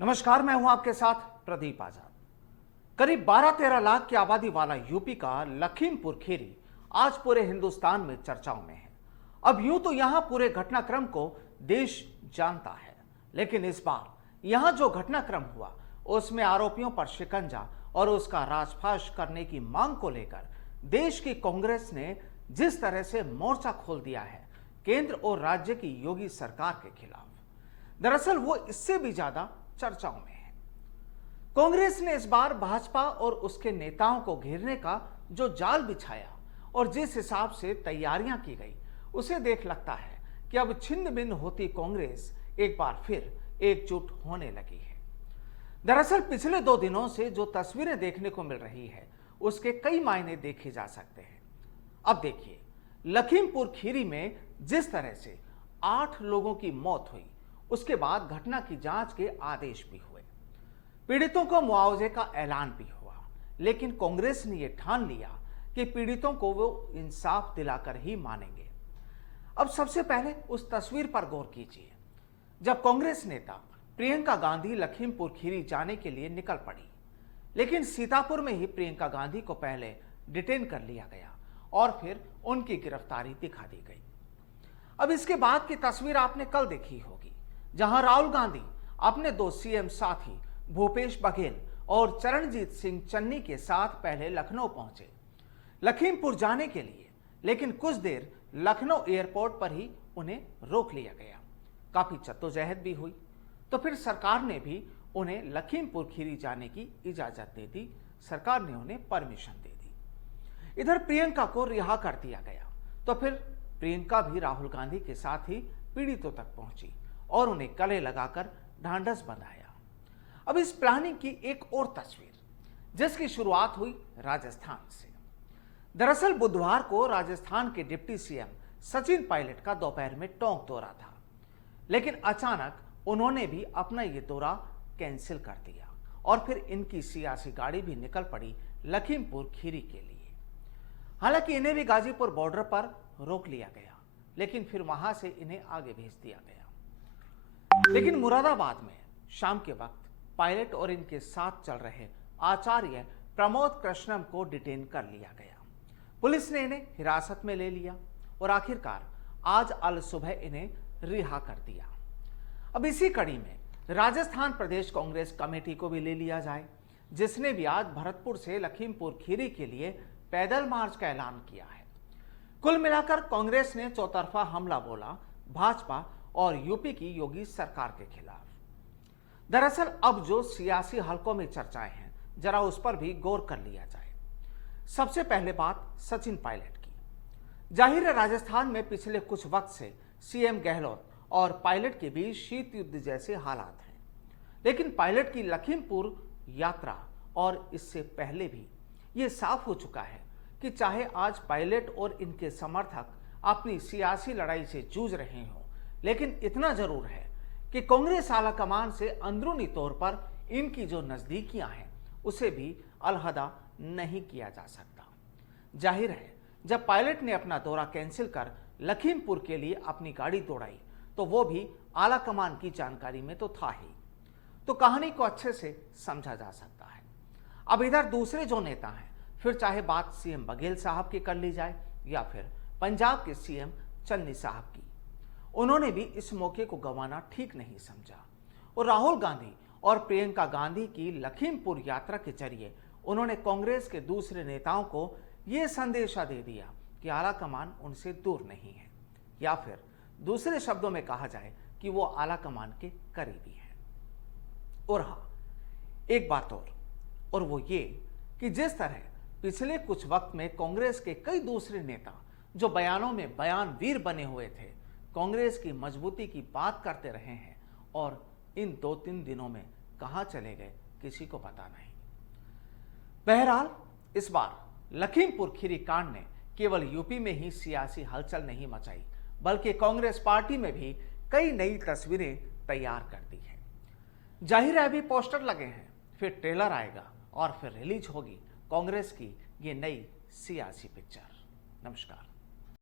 नमस्कार, मैं हूं आपके साथ प्रदीप आजाद। करीब 12-13 लाख की आबादी वाला यूपी का लखीमपुर खीरी आज पूरे हिंदुस्तान में चर्चाओं में है। अब यूं तो यहां पूरे घटनाक्रम को देश जानता है, लेकिन इस बार यहां जो घटनाक्रम हुआ उसमें आरोपियों पर शिकंजा और उसका राजफाश करने की मांग को लेकर देश की कांग्रेस ने जिस तरह से मोर्चा खोल दिया है केंद्र और राज्य की योगी सरकार के खिलाफ, दरअसल वो इससे भी ज्यादा चर्चाओं में है। कांग्रेस ने इस बार भाजपा और उसके नेताओं को घेरने का जो जाल बिछाया और जिस हिसाब से तैयारियां की गई, उसे देख लगता है कि अब छिन्न भिन्न होती कांग्रेस एक बार फिर एकजुट होने लगी है। दरअसल पिछले 2 दिनों से जो तस्वीरें देखने को मिल रही है उसके कई मायने देखे जा सकते हैं। अब देखिए, लखीमपुर खीरी में जिस तरह से 8 लोगों की मौत हुई, उसके बाद घटना की जांच के आदेश भी हुए, पीड़ितों को मुआवजे का ऐलान भी हुआ, लेकिन कांग्रेस ने यह ठान लिया कि पीड़ितों को वो इंसाफ दिलाकर ही मानेंगे। अब सबसे पहले उस तस्वीर पर गौर कीजिए जब कांग्रेस नेता प्रियंका गांधी लखीमपुर खीरी जाने के लिए निकल पड़ी, लेकिन सीतापुर में ही प्रियंका गांधी को पहले डिटेन कर लिया गया और फिर उनकी गिरफ्तारी दिखा दी गई। अब इसके बाद की तस्वीर आपने कल देखी होगी, जहां राहुल गांधी अपने 2 सीएम साथी भूपेश बघेल और चरणजीत सिंह चन्नी के साथ पहले लखनऊ पहुंचे लखीमपुर जाने के लिए, लेकिन कुछ देर लखनऊ एयरपोर्ट पर ही उन्हें रोक लिया गया। काफी जद्दोजहद भी हुई, तो फिर सरकार ने भी उन्हें लखीमपुर खीरी जाने की इजाजत दे दी, सरकार ने उन्हें परमिशन दे दी। इधर प्रियंका को रिहा कर दिया गया, तो फिर प्रियंका भी राहुल गांधी के साथ ही पीड़ितों तक पहुंची और उन्हें गले लगाकर ढांढस बंधाया। अब इस प्लानिंग की एक और तस्वीर, जिसकी शुरुआत हुई राजस्थान से। दरअसल बुधवार को राजस्थान के डिप्टी सीएम सचिन पायलट का दोपहर में टोंक दौरा था, लेकिन अचानक उन्होंने भी अपना ये दौरा कैंसिल कर दिया और फिर इनकी सियासी गाड़ी भी निकल पड़ी लखीमपुर खीरी के लिए। हालांकि इन्हें भी गाजीपुर बॉर्डर पर रोक लिया गया, लेकिन फिर वहां से इन्हें आगे भेज दिया गया। लेकिन मुरादाबाद में शाम के वक्त पायलट और इनके साथ चल रहे आचार्य प्रमोद कृष्णम को डिटेन कर लिया गया। पुलिस ने इन्हें हिरासत में ले लिया और आखिरकार आज अल सुबह इन्हें रिहा कर दिया। अब इसी कड़ी में राजस्थान प्रदेश कांग्रेस कमेटी को भी ले लिया जाए, जिसने भी आज भरतपुर से लखीमपुर खीरी के लिए पैदल मार्च का ऐलान किया है। कुल मिलाकर कांग्रेस ने चौतरफा हमला बोला भाजपा और यूपी की योगी सरकार के खिलाफ। दरअसल अब जो सियासी हलकों में चर्चाएं हैं, जरा उस पर भी गौर कर लिया जाए। सबसे पहले बात सचिन पायलट की। जाहिर है राजस्थान में पिछले कुछ वक्त से सीएम गहलोत और पायलट के बीच शीत युद्ध जैसे हालात हैं, लेकिन पायलट की लखीमपुर यात्रा और इससे पहले भी ये साफ हो चुका है कि चाहे आज पायलट और इनके समर्थक अपनी सियासी लड़ाई से जूझ रहे हों, लेकिन इतना जरूर है कि कांग्रेस आलाकमान से अंदरूनी तौर पर इनकी जो नजदीकियां हैं उसे भी अलहदा नहीं किया जा सकता। जाहिर है जब पायलट ने अपना दौरा कैंसिल कर लखीमपुर के लिए अपनी गाड़ी दौड़ाई तो वो भी आलाकमान की जानकारी में तो था ही, तो कहानी को अच्छे से समझा जा सकता है। अब इधर दूसरे जो नेता हैं, फिर चाहे बात सीएम बघेल साहब की कर ली जाए या फिर पंजाब के सीएम चन्नी साहब की, उन्होंने भी इस मौके को गंवाना ठीक नहीं समझा और राहुल गांधी और प्रियंका गांधी की लखीमपुर यात्रा के जरिए उन्होंने कांग्रेस के दूसरे नेताओं को यह संदेशा दे दिया कि आलाकमान उनसे दूर नहीं है, या फिर दूसरे शब्दों में कहा जाए कि वो आलाकमान के करीबी हैं। और हाँ, एक बात और वो ये कि जिस तरह पिछले कुछ वक्त में कांग्रेस के कई दूसरे नेता जो बयानों में बयान वीर बने हुए थे, कांग्रेस की मजबूती की बात करते रहे हैं और इन 2-3 दिनों में कहां चले गए किसी को पता नहीं। बहरहाल इस बार लखीमपुर खीरी कांड ने केवल यूपी में ही सियासी हलचल नहीं मचाई, बल्कि कांग्रेस पार्टी में भी कई नई तस्वीरें तैयार कर दी हैं। जाहिर है अभी पोस्टर लगे हैं, फिर ट्रेलर आएगा और फिर रिलीज होगी कांग्रेस की ये नई सियासी पिक्चर। नमस्कार।